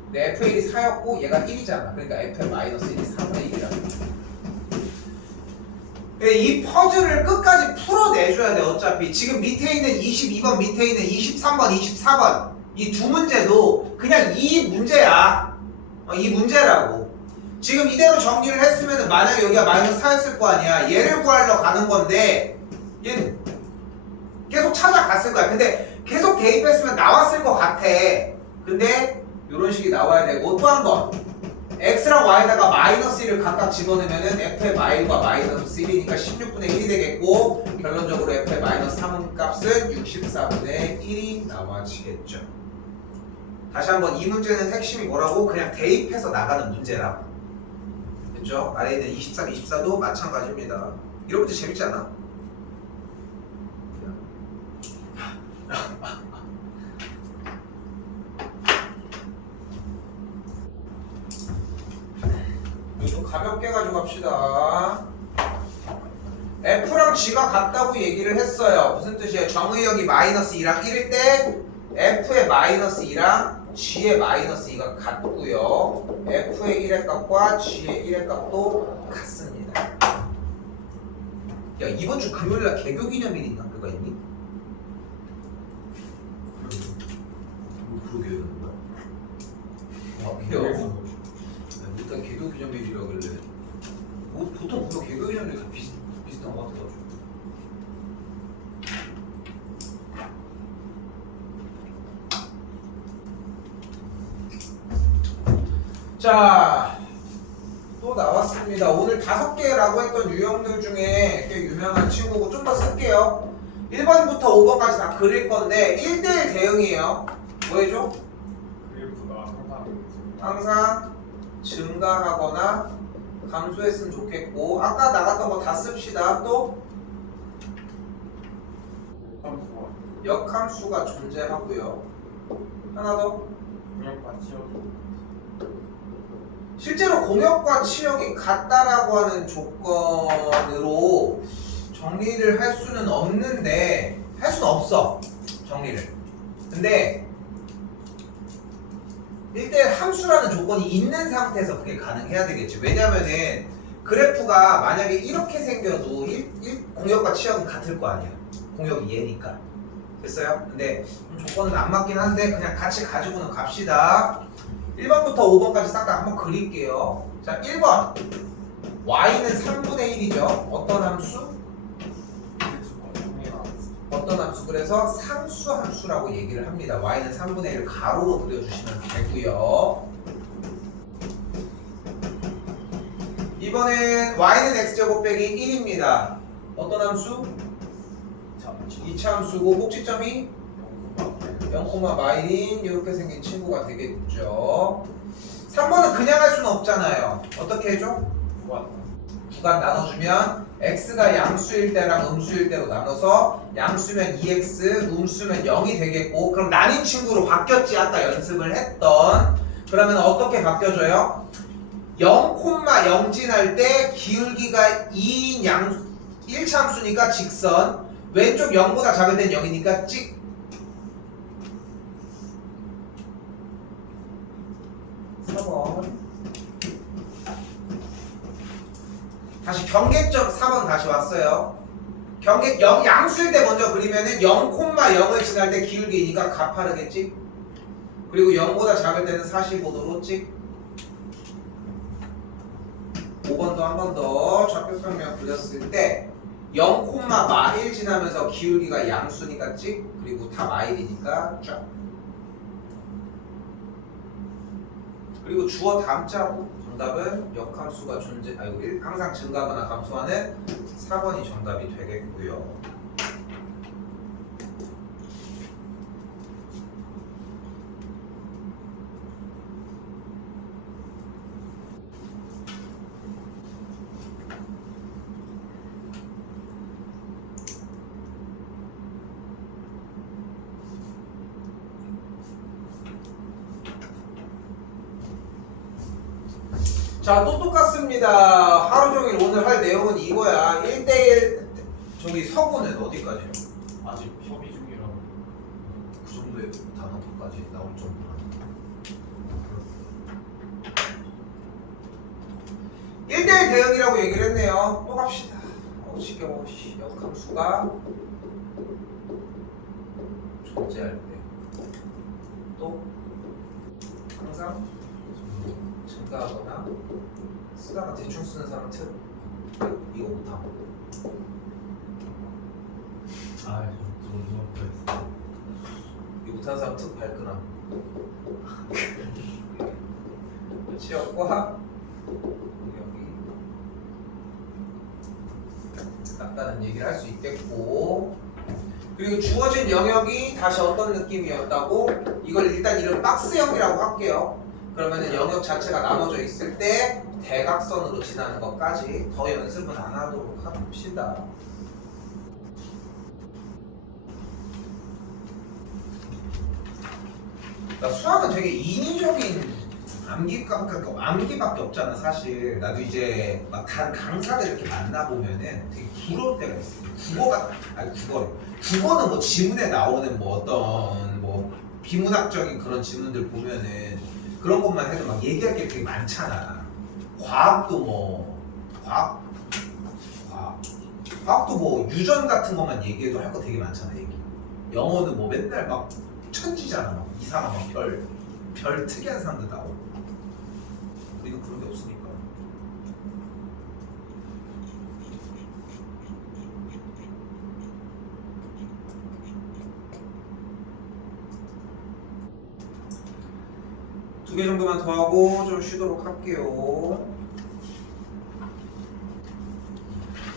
근데 f의 1이 4였고 얘가 1이잖아. 그러니까 f의 마이너스 1이 3분의 1이라고. 이 퍼즐을 끝까지 풀어내줘야 돼. 어차피 지금 밑에 있는 22번 밑에 있는 23번 24번 이 두 문제도 그냥 이 문제야. 이 문제라고. 지금 이대로 정리를 했으면 만약에 여기가 마이너스 4였을 거 아니야. 얘를 구하러 가는 건데 얘는 계속 찾아갔을 거야. 근데 계속 대입했으면 나왔을 것 같아. 근데 이런 식이 나와야 되고 또 한 번 x랑 y에다가 마이너스 1을 각각 집어넣으면 f의 마일과 마이너스 1이니까 16분의 1이 되겠고 결론적으로 f의 마이너스 3 값은 64분의 1이 나와지겠죠. 다시 한번 이 문제는 핵심이 뭐라고? 그냥 대입해서 나가는 문제라고. 됐죠? 아래에 있는 23, 24도 마찬가지입니다. 이런 문제 재밌지 않아? 좀 가볍게 가져갑시다. F랑 G가 같다고 얘기를 했어요. 무슨 뜻이에요? 정의역이 마이너스 2랑 1일 때 F의 마이너스 2랑 G의 마이너스 2가 같고요. F의 1의 값과 G의 1의 값도 같습니다. 야 이번 주 금요일날 개교기념일 학교가 있니? 그러게요. 그래요. 일단 개교기념일이라길래 뭐 보통 보면 개교기념일 다 비슷한 것 같아가지고. 자, 또 나왔습니다. 오늘 5개라고 했던 유형들 중에 꽤 유명한 친구고 좀 더 쓸게요. 1번부터 5번까지 다 그릴 건데 1대1 대응이에요. 뭐 해줘? 그래프가 항상 증가하거나 감소했으면 좋겠고 아까 나갔던 거 다 씁시다. 또 함수와 역함수가 존재하고요. 하나 더. 공역과 치역이 실제로 공역과 치역이 같다라고 하는 조건으로 정리를 할 수는 없는데 할 수는 없어. 정리를. 근데 1대1 함수라는 조건이 있는 상태에서 그게 가능해야 되겠지. 왜냐면은 그래프가 만약에 이렇게 생겨도 공역과 치역은 같을 거 아니야. 공역이 얘니까. 됐어요? 근데 조건은 안 맞긴 한데 그냥 같이 가지고는 갑시다. 1번부터 5번까지 싹 다 한번 그릴게요. 자, 1번 y는 3분의 1이죠. 어떤 함수? 어떤 함수? 그래서 상수 함수라고 얘기를 합니다. y는 3분의 1을 가로로 그려주시면 되고요. 이번엔 y는 x제곱 빼기 1입니다. 어떤 함수? 2차 함수고 꼭지점이 0, 마이린 이렇게 생긴 친구가 되겠죠. 3번은 그냥 할 수는 없잖아요. 어떻게 해줘? 구간 나눠주면 x가 양수일 때랑 음수일 때로 나눠서 양수면 2x, 음수면 0이 되겠고 그럼 나뉜 친구로 바뀌었지. 아까 연습을 했던. 그러면 어떻게 바뀌어져요? 0,0 지날 때 기울기가 2인 1차 함수니까 직선 왼쪽 0보다 작을 땐 0이니까 찍 4번 다시 경계점 4번 다시 왔어요. 경계 0 양수일 때 먼저 그리면은 0,0을 지날 때 기울기니까 가파르겠지. 그리고 0보다 작을 때는 45도로 찍 5번도 한 번 더 좌표평면 그렸을 때 0, 마일 지나면서 기울기가 양수니까 찍 그리고 다 마일이니까 쫙 그리고 주어 담자고 정답은 역함수가 항상 증가하거나 감소하는 4번이 정답이 되겠고요. 자, 또 똑같습니다. 하루 종일 오늘 할 내용은 이거야. 1대1 저기 서구는 어디까지요? 아직 협의 중이라고. 그 정도의 단어까지 나올 정도로. 1대1 대응이라고 얘기를 했네요. 또 갑시다. 지겨워. 역함수가 존재할 때 또 항상 증가하거나 쓰다가 대충 쓰는 사람 특 이거 못하고 이거 못하는 사람 특 발끈함 지역과 여기 같다는 얘기를 할 수 있겠고 그리고 주어진 영역이 다시 어떤 느낌이었다고 이걸 일단 이름 박스형이라고 할게요. 그러면은 영역 자체가 나눠져 있을 때 대각선으로 지나는 것까지 더 연습은 안 하도록 합시다. 그러니까 수학은 되게 인위적인 암기밖에 없잖아 사실. 나도 이제 막 다른 강사들 이렇게 만나보면은 되게 부러울 때가 있어. 국어는 뭐 지문에 나오는 뭐 어떤 뭐 비문학적인 그런 지문들 보면은 그런 것만 해도 막 얘기할 게 되게 많잖아. 과학도 뭐 유전 같은 것만 얘기해도 할 거 되게 많잖아. 얘기. 영어는 뭐 맨날 막 천지잖아. 막 이상한 막 별 특이한 사람들 나오고. 우리는 그런 게 없으니까. 두 개 정도만 더 하고 좀 쉬도록 할게요.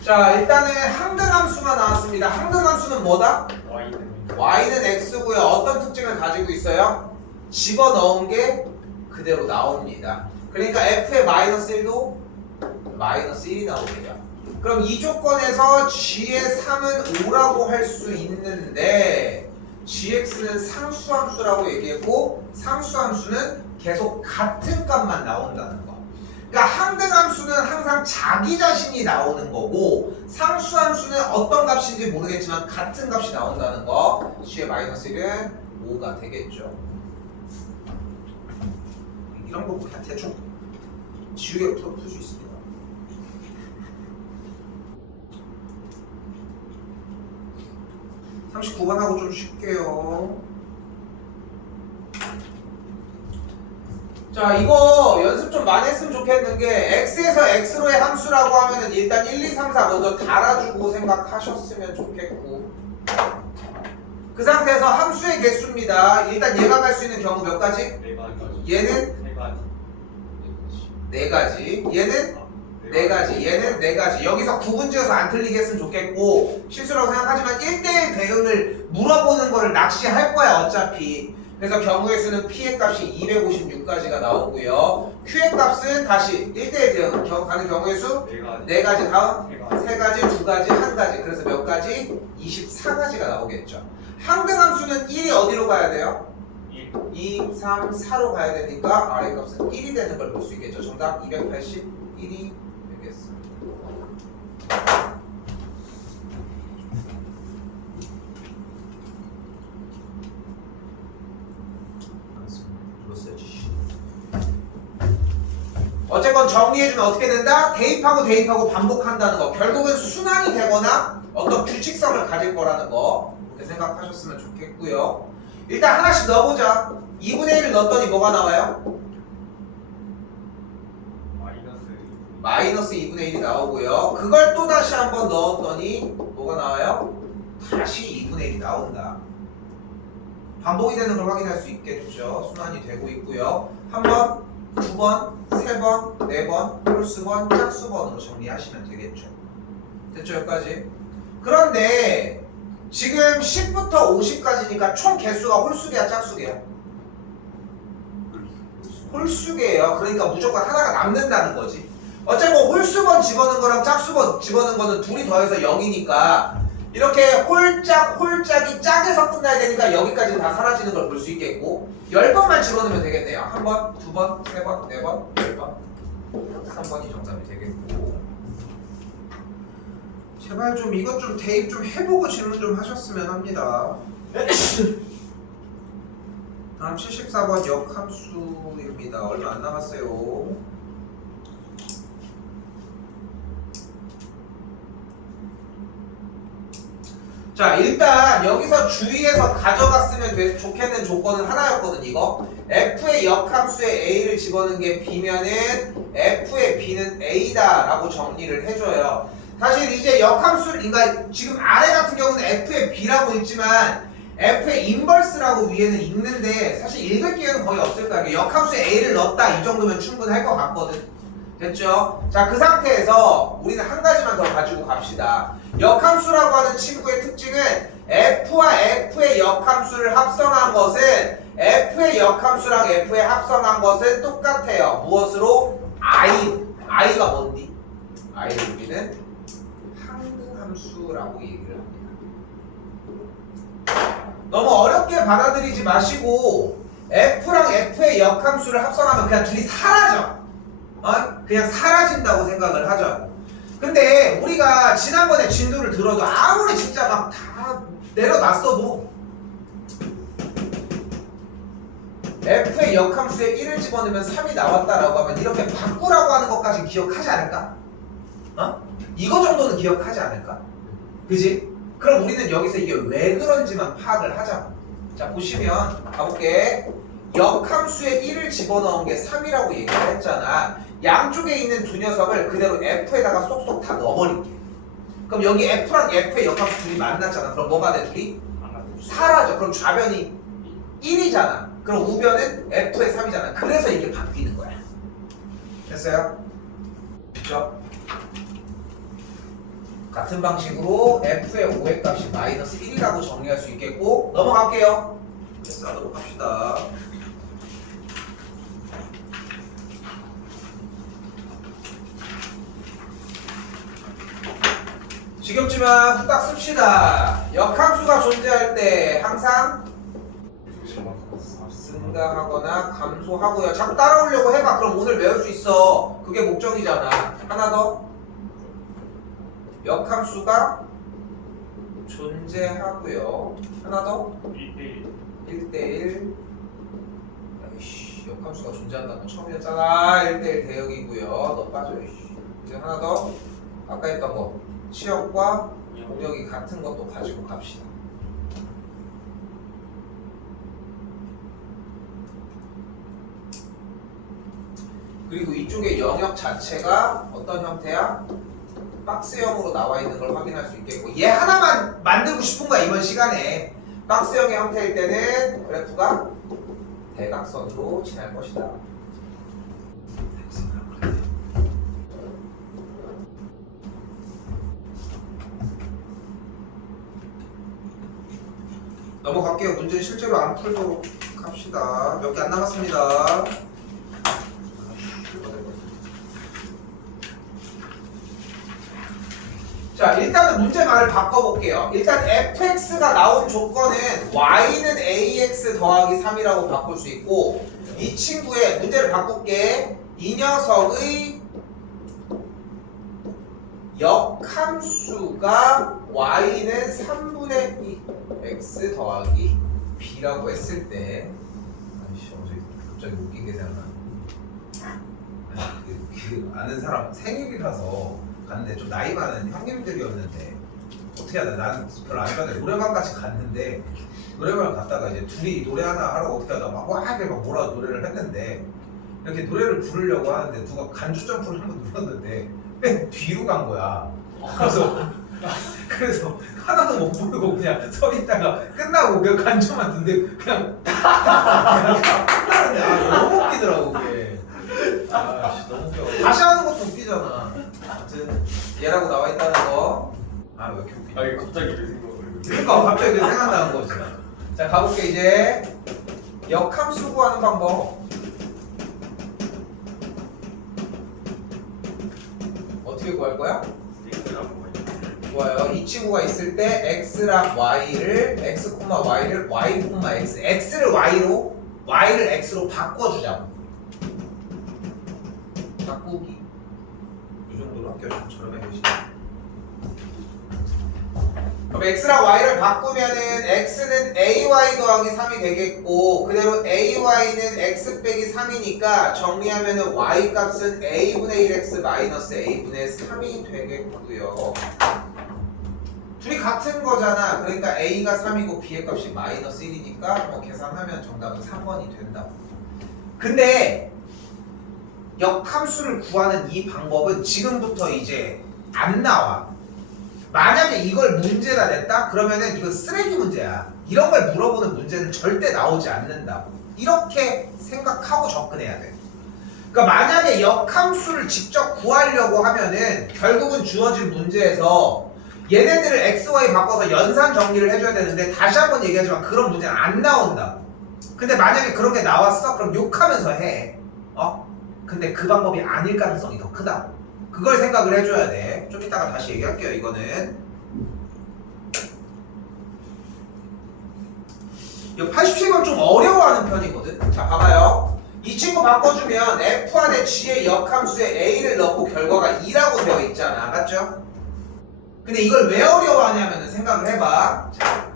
자, 일단은 항등함수가 나왔습니다. 항등함수는 뭐다? y는 x고요. 어떤 특징을 가지고 있어요? 집어넣은 게 그대로 나옵니다. 그러니까 f의 마이너스 1도 마이너스 1이 나옵니다. 그럼 이 조건에서 g의 3은 5라고 할 수 있는데 gx는 상수함수라고 얘기했고 상수함수는 계속 같은 값만 나온다는 거. 그러니까 항등함수는 항상 자기 자신이 나오는 거고 상수함수는 어떤 값인지 모르겠지만 같은 값이 나온다는 거. g의 마이너스 1은 5가 되겠죠. 이런 거 그냥 대충 지우개로 풀 수 있습니다. 자, 39번하고 좀 쉴게요. 자, 이거 연습 좀 많이 했으면 좋겠는 게 x에서 x로의 함수라고 하면은 일단 1, 2, 3, 4 먼저 달아주고 생각하셨으면 좋겠고 그 상태에서 함수의 개수입니다. 일단 얘가 갈 수 있는 경우 몇 가지? 얘는? 네 가지. 얘는? 네 가지. 얘는? 네 가지. 여기서 구분 지어서 안 틀리게 했으면 좋겠고 실수라고 생각하지만 1대1 대응을 물어보는 거를 낚시할 거야 어차피. 그래서 경우의 수는 P의 값이 256가지가 나오고요. Q의 값은 다시 1대1 대응 가는 경우의 수? 네 가지. 다음? 세 가지, 두 가지, 한 가지. 그래서 몇 가지? 24가지가 나오겠죠. 항등함수는 1이 어디로 가야 돼요? 2, 3, 4로 가야 되니까 R의 값은 1이 되는 걸 볼 수 있겠죠. 정답 281이 되겠습니다. 어쨌건 정리해주면 어떻게 된다? 대입하고 반복한다는 거. 결국은 순환이 되거나 어떤 규칙성을 가질 거라는 거. 이렇게 생각하셨으면 좋겠고요. 일단 하나씩 넣어보자. 2분의 1을 넣었더니 뭐가 나와요? 마이너스 2분의 1이 나오고요. 그걸 또 다시 한번 넣었더니 뭐가 나와요? 다시 2분의 1이 나온다. 반복이 되는 걸 확인할 수 있겠죠. 순환이 되고 있고요. 한번 2번, 3번, 4번, 홀수번, 짝수번으로 정리하시면 되겠죠. 됐죠? 여기까지? 그런데 지금 10부터 50까지니까 총 개수가 홀수개야 짝수개야? 홀수개예요. 그러니까 무조건 하나가 남는다는 거지. 어차피 뭐 홀수번 집어넣은 거랑 짝수번 집어넣은 거는 둘이 더해서 0이니까 이렇게 홀짝이 짝에서 끝나야 되니까 여기까지 다 사라지는 걸 볼 수 있겠고 10번만 집어넣으면 되겠네요. 1번, 2번, 3번, 4번, 10번 3번이 정답이 되겠고 제발 좀 이것 좀 대입 좀 해보고 질문 좀 하셨으면 합니다. 다음 74번 역함수입니다. 얼마 안 남았어요. 자 일단 여기서 주의해서 가져갔으면 좋겠는 조건은 하나였거든. 이거 f의 역함수에 a를 집어넣은 게 b면은 f의 b는 a다 라고 정리를 해줘요. 사실 이제 역함수를 그러니까 지금 아래 같은 경우는 f의 b라고 읽지만 f의 인버스라고 위에는 읽는데 사실 읽을 기회는 거의 없을 거야. 역함수에 a를 넣었다 이 정도면 충분할 것 같거든. 됐죠? 자, 그 상태에서 우리는 한 가지만 더 가지고 갑시다. 역함수라고 하는 친구의 특징은 f와 f의 역함수를 합성한 것은 f의 역함수랑 f의 합성한 것은 똑같아요. 무엇으로? i가 뭔디? i를 우리는 항등함수라고 얘기를 합니다. 너무 어렵게 받아들이지 마시고 f랑 f의 역함수를 합성하면 그냥 둘이 사라져. 그냥 사라진다고 생각을 하죠. 근데 우리가 지난번에 진도를 들어도 아무리 진짜 막 다 내려놨어도 f의 역함수에 1을 집어넣으면 3이 나왔다라고 하면 이렇게 바꾸라고 하는 것까지 기억하지 않을까? 이거 정도는 기억하지 않을까? 그지? 그럼 우리는 여기서 이게 왜 그런지만 파악을 하자고. 자 보시면 가볼게. 역함수에 1을 집어넣은 게 3이라고 얘기를 했잖아. 양쪽에 있는 두 녀석을 그대로 f에다가 쏙쏙 다 넣어버릴게. 그럼 여기 f랑 f의 역함수 둘이 만났잖아. 그럼 뭐가 돼 둘이? 사라져. 그럼 좌변이 1이잖아. 그럼 우변은 f의 3이잖아. 그래서 이게 바뀌는 거야. 됐어요? 됐죠? 같은 방식으로 f의 5의 값이 마이너스 1이라고 정리할 수 있겠고 넘어갈게요. 됐어, 넘어갑시다. 지겹지만 후딱 씁시다. 역함수가 존재할 때 항상 증가하거나 감소하고요. 자꾸 따라오려고 해봐. 그럼 오늘 외울 수 있어. 그게 목적이잖아. 하나 더. 역함수가 존재하고요. 하나 더. 1대1. 역함수가 존재한다는 건 처음이었잖아. 1대1 대역이고요. 너 빠져. 이제 하나 더. 아까 했던 거. 치역과 공역이 같은 것도 가지고 갑시다. 그리고 이쪽의 영역 자체가 어떤 형태야? 박스형으로 나와 있는 걸 확인할 수 있겠고 얘 하나만 만들고 싶은 거야 이번 시간에. 박스형의 형태일 때는 그래프가 대각선으로 지날 것이다. 넘어갈게요. 문제는 실제로 안 풀도록 합시다. 몇 개 안 남았습니다. 자, 일단은 문제 말을 바꿔볼게요. 일단 fx가 나온 조건은 y는 ax 더하기 3이라고 바꿀 수 있고 이 친구의 문제를 바꿀게. 이 녀석의 역함수가 y는 3분의 2 x 더하기 b라고 했을 때 아이씨 어제 갑자기 웃긴 게 생각나. 그 아는 사람 생일이라서 갔는데 좀 나이 많은 형님들이었는데 어떻게 하다 나는 별로 안 좋아하는데 노래방 같이 갔는데 노래방 갔다가 이제 둘이 노래 하나 하라고 어떻게 하다가 막 와게 막 뭐라 노래를 했는데 이렇게 노래를 부르려고 하는데 누가 간주 점프를 한번 눌렀는데 맨 뒤로 간 거야. 그래서 하나도 못 부르고 그냥 서 있다가 끝나고 그 간주만 듣는데 그냥 끝나는데 너무 웃기더라고 그게. 아씨 너무 웃겨. 다시 하는 것도 웃기잖아. 아무튼 얘라고 나와 있다는 거. 아 왜 이렇게 웃기지? 아 이게 갑자기 왜 생각을? 그러니까 갑자기 그 생각나는 거지. 자 가볼게 이제. 역함수 구하는 방법. 어떻게 구할 거야? 좋아요. 이 친구가 있을 때 x랑 y를 x, y를 y, x x를 y로 y를 x로 바꿔주자고. 바꾸기. 이 정도로 아껴주면 저렴해 보시죠. 그럼 x랑 y를 바꾸면은 x는 ay 더하기 3이 되겠고 그대로 ay는 x 빼기 3이니까 정리하면은 y 값은 a분의 1x 마이너스 a분의 3이 되겠고요. 둘이 같은 거잖아. 그러니까 a가 3이고 b의 값이 마이너스 1이니까 뭐 계산하면 정답은 3번이 된다. 근데 역함수를 구하는 이 방법은 지금부터 이제 안 나와. 만약에 이걸 문제다 냈다? 그러면은 이거 쓰레기 문제야. 이런 걸 물어보는 문제는 절대 나오지 않는다고. 이렇게 생각하고 접근해야 돼. 그러니까 만약에 역함수를 직접 구하려고 하면은 결국은 주어진 문제에서 얘네들을 x, y 바꿔서 연산 정리를 해줘야 되는데 다시 한번 얘기하지만 그런 문제는 안 나온다. 근데 만약에 그런 게 나왔어? 그럼 욕하면서 해. 근데 그 방법이 아닐 가능성이 더 크다고. 그걸 생각을 해줘야 돼. 좀 이따가 다시 얘기할게요. 이거는 이 87번 좀 어려워하는 편이거든. 자 봐봐요. 이 친구 바꿔주면 f 안에 g의 역함수에 a를 넣고 결과가 2라고 되어 있잖아. 맞죠? 근데 이걸 왜 어려워하냐면 생각을 해봐. 자,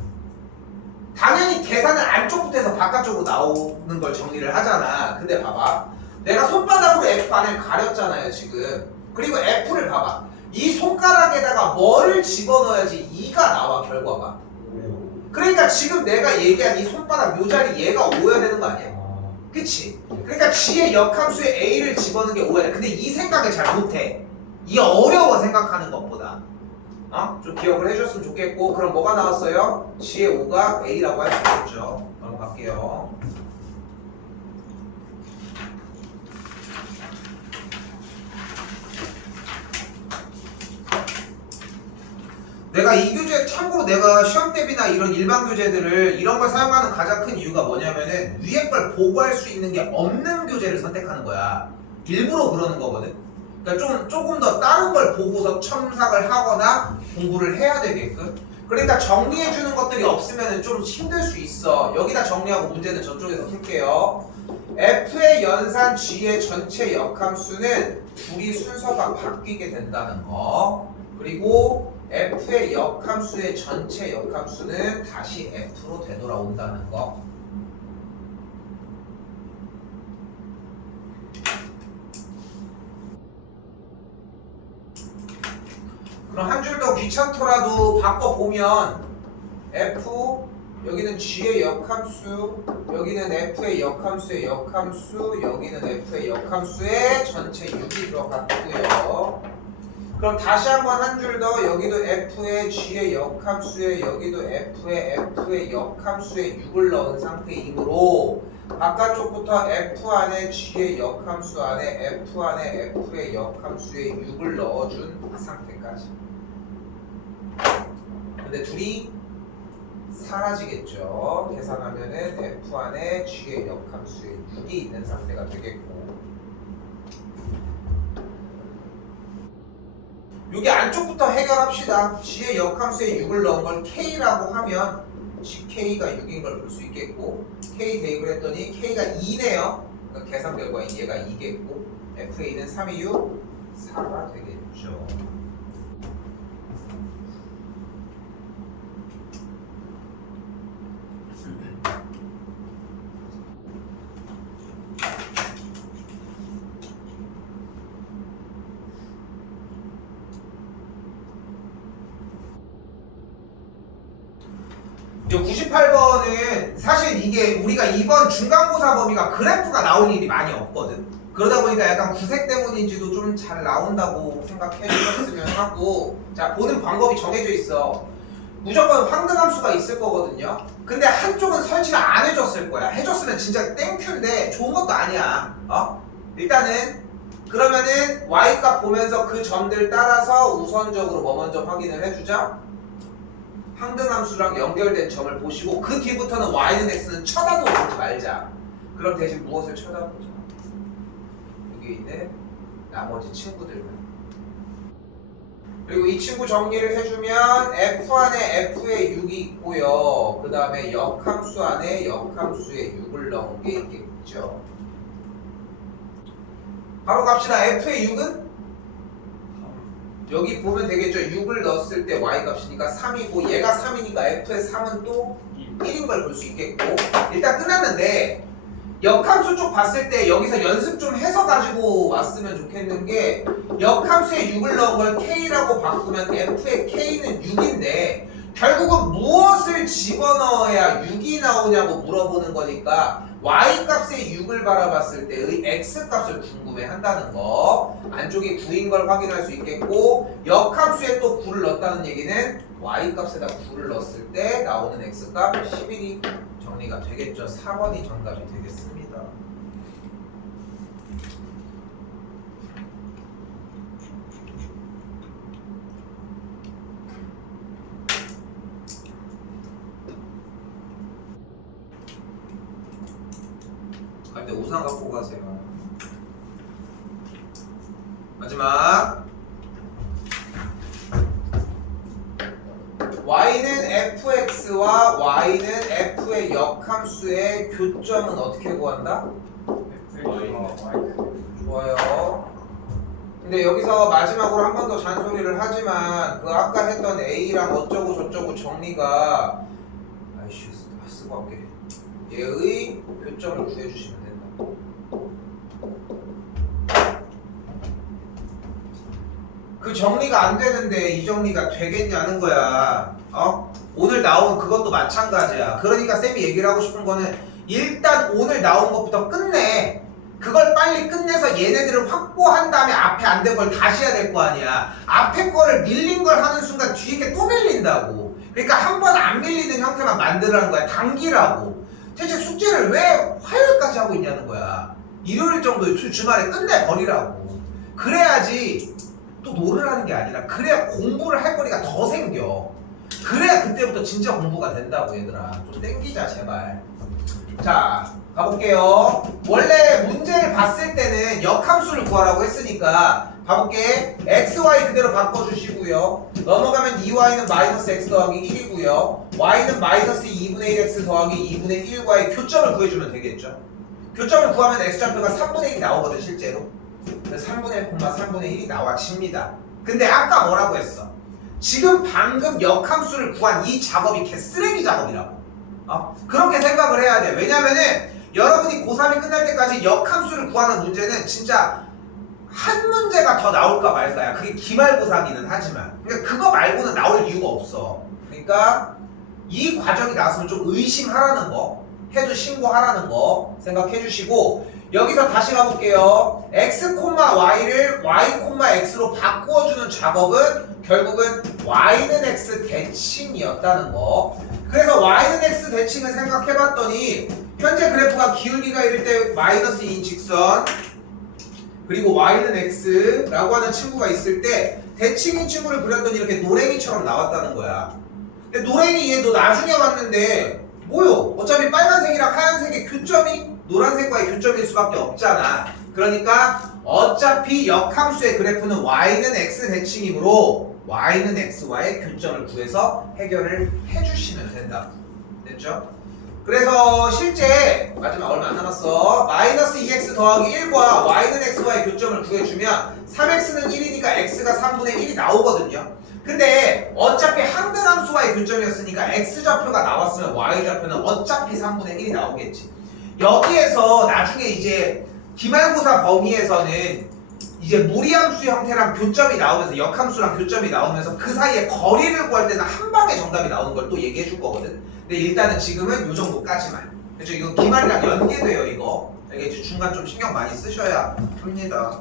당연히 계산을 안쪽부터 해서 바깥쪽으로 나오는 걸 정리를 하잖아. 근데 봐봐. 내가 손바닥으로 f 안을 가렸잖아요 지금. 그리고 F를 봐봐. 이 손가락에다가 뭐를 집어넣어야지 2가 나와 결과가. 그러니까 지금 내가 얘기한 이 손바닥 요 자리 얘가 5여야 되는 거 아니야? 그치? 그러니까 G의 역함수에 A를 집어넣는 게 5야 돼. 근데 이 생각을 잘 못해. 이 어려워 생각하는 것보다. 좀 기억을 해줬으면 좋겠고. 그럼 뭐가 나왔어요? G의 5가 A라고 할 수 있겠죠. 넘어갈게요. 내가 이 교재 참고로 내가 시험 대비나 이런 일반 교재들을 이런 걸 사용하는 가장 큰 이유가 뭐냐면은 위에 걸 보고 할 수 있는 게 없는 교재를 선택하는 거야. 일부러 그러는 거거든. 그러니까 조금 더 다른 걸 보고서 첨삭을 하거나 공부를 해야 되게끔. 그러니까 정리해 주는 것들이 없으면은 좀 힘들 수 있어. 여기다 정리하고 문제는 저쪽에서 풀게요. F의 연산 G의 전체 역함수는 둘이 순서가 바뀌게 된다는 거. 그리고 F의 역함수의 전체 역함수는 다시 F로 되돌아온다는 거. 그럼 한 줄 더 귀찮더라도 바꿔보면 F, 여기는 G의 역함수, 여기는 F의 역함수의 역함수, 여기는 F의 역함수의 전체 6이 들어갔고요. 그럼 다시 한번 한 줄 더 여기도 F의 G의 역함수에 여기도 F의 역함수에 6을 넣은 상태이므로 바깥쪽부터 F 안에 G의 역함수 안에 F 안에 F의 역함수에 6을 넣어준 상태까지. 근데 둘이 사라지겠죠. 계산하면은 F 안에 G의 역함수에 6이 있는 상태가 되겠고, 여기 안쪽부터 해결합시다. G의 역함수에 6을 넣은 걸 K라고 하면 GK가 6인 걸 볼 수 있겠고, K 대입을 했더니 K가 2네요. 그러니까 계산 결과인 얘가 2겠고, FA는 3이 6, 4가 되겠죠. 이 98번은 사실 이게 우리가 이번 중간고사 범위가 그래프가 나올 일이 많이 없거든. 그러다 보니까 약간 구색 때문인지도 좀 잘 나온다고 생각해 주셨으면 하고, 자, 보는 방법이 정해져 있어. 무조건 황등함수가 있을 거거든요. 근데 한쪽은 설치를 안 해줬을 거야. 해줬으면 진짜 땡큐인데 좋은 것도 아니야. 일단은 그러면은 y값 보면서 그 점들 따라서 우선적으로 뭐 먼저 확인을 해주자. 항등함수랑 연결된 점을 보시고 그 뒤부터는 y는 x는 쳐다도 보지 말자. 그럼 대신 무엇을 쳐다보자? 여기 있는 나머지 친구들만. 그리고 이 친구 정리를 해주면 f 안에 f의 6이 있고요. 그 다음에 역함수 안에 역함수의 6을 넣은 게 있겠죠. 바로 갑시다. f의 6은? 여기 보면 되겠죠. 6을 넣었을 때 y값이니까 3이고 얘가 3이니까 f의 3은 또 1인 걸 볼 수 있겠고. 일단 끝났는데 역함수 쪽 봤을 때 여기서 연습 좀 해서 가지고 왔으면 좋겠는 게 역함수에 6을 넣은 걸 k라고 바꾸면 f의 k는 6인데 결국은 무엇을 집어넣어야 6이 나오냐고 물어보는 거니까 y값의 6을 바라봤을 때의 x값을 궁금해 한다는 거. 안쪽에 9인 걸 확인할 수 있겠고 역함수에 또 9를 넣었다는 얘기는 y값에다 9를 넣었을 때 나오는 x값 11이 정리가 되겠죠. 4번이 정답이 되겠습니다. 갈 때 우산 갖고 가세요. 마지막 y는 fx와 y는 f의 역함수의 교점은 어떻게 구한다? 좋아요. 근데 여기서 마지막으로 한 번 더 잔소리를 하지만 그 아까 했던 a랑 어쩌고 저쩌고 정리가 아이씨 쓰고 할게. 얘의 교점을 구해주시면 된다. 그 정리가 안 되는데 이 정리가 되겠냐는 거야. 오늘 나온 그것도 마찬가지야. 그러니까 쌤이 얘기를 하고 싶은 거는 일단 오늘 나온 것부터 끝내. 그걸 빨리 끝내서 얘네들을 확보한 다음에 앞에 안 된 걸 다시 해야 될 거 아니야. 앞에 거를 밀린 걸 하는 순간 뒤에 게 또 밀린다고. 그러니까 한 번 안 밀리는 형태만 만들라는 거야. 당기라고. 대체 숙제를 왜 화요일까지 하고 있냐는 거야. 일요일 정도에 주말에 끝내버리라고. 그래야지 또 노를 하는 게 아니라 그래야 공부를 할 거리가 더 생겨. 그래야 그때부터 진짜 공부가 된다고 얘들아. 좀 땡기자 제발. 자 가볼게요. 원래 문제를 봤을 때는 역함수를 구하라고 했으니까 가볼게. xy 그대로 바꿔주시고요. 넘어가면 2y는 마이너스 x 더하기 1이고요. y는 마이너스 2분의 1x 더하기 2분의 1과의 교점을 구해주면 되겠죠. 교점을 구하면 x좌표가 3분의 1이 나오거든 실제로. 3분의 1, 3분의 1이 나와집니다. 근데 아까 뭐라고 했어? 지금 방금 역함수를 구한 이 작업이 개쓰레기 작업이라고. 그렇게 생각을 해야 돼. 왜냐면은 여러분이 고3이 끝날 때까지 역함수를 구하는 문제는 진짜 한 문제가 더 나올까 말까야. 그게 기말고사기는 하지만 그러니까 그거 말고는 나올 이유가 없어. 그러니까 이 과정이 나왔으면 좀 의심하라는 거, 해도 신고하라는 거 생각해 주시고 여기서 다시 가볼게요. x, y를 y, x로 바꾸어주는 작업은 결국은 y는 x 대칭이었다는 거. 그래서 y는 x 대칭을 생각해봤더니 현재 그래프가 기울기가 이럴 때 마이너스 2인 직선 그리고 y는 x라고 하는 친구가 있을 때 대칭인 친구를 그렸더니 이렇게 노랭이처럼 나왔다는 거야. 근데 노랭이 얘 너 나중에 왔는데 뭐요? 어차피 빨간색이랑 하얀색의 교점이 노란색과의 교점일 수밖에 없잖아. 그러니까 어차피 역함수의 그래프는 y는 x 대칭이므로 y는 x와의 교점을 구해서 해결을 해주시면 된다. 됐죠? 그래서 실제 마지막 얼마 안 남았어. 마이너스 2x 더하기 1과 y는 x와의 교점을 구해주면 3x는 1이니까 x가 3분의 1이 나오거든요. 근데 어차피 항등함수와의 교점이었으니까 x좌표가 나왔으면 y좌표는 어차피 3분의 1이 나오겠지. 여기에서 나중에 이제 기말고사 범위에서는 이제 무리함수 형태랑 교점이 나오면서 역함수랑 교점이 나오면서 그 사이에 거리를 구할 때는 한 방에 정답이 나오는 걸 또 얘기해 줄 거거든. 근데 일단은 지금은 요 정도까지만. 그렇죠? 이거 기말이랑 연계돼요 이거. 알겠지? 중간 좀 신경 많이 쓰셔야 합니다.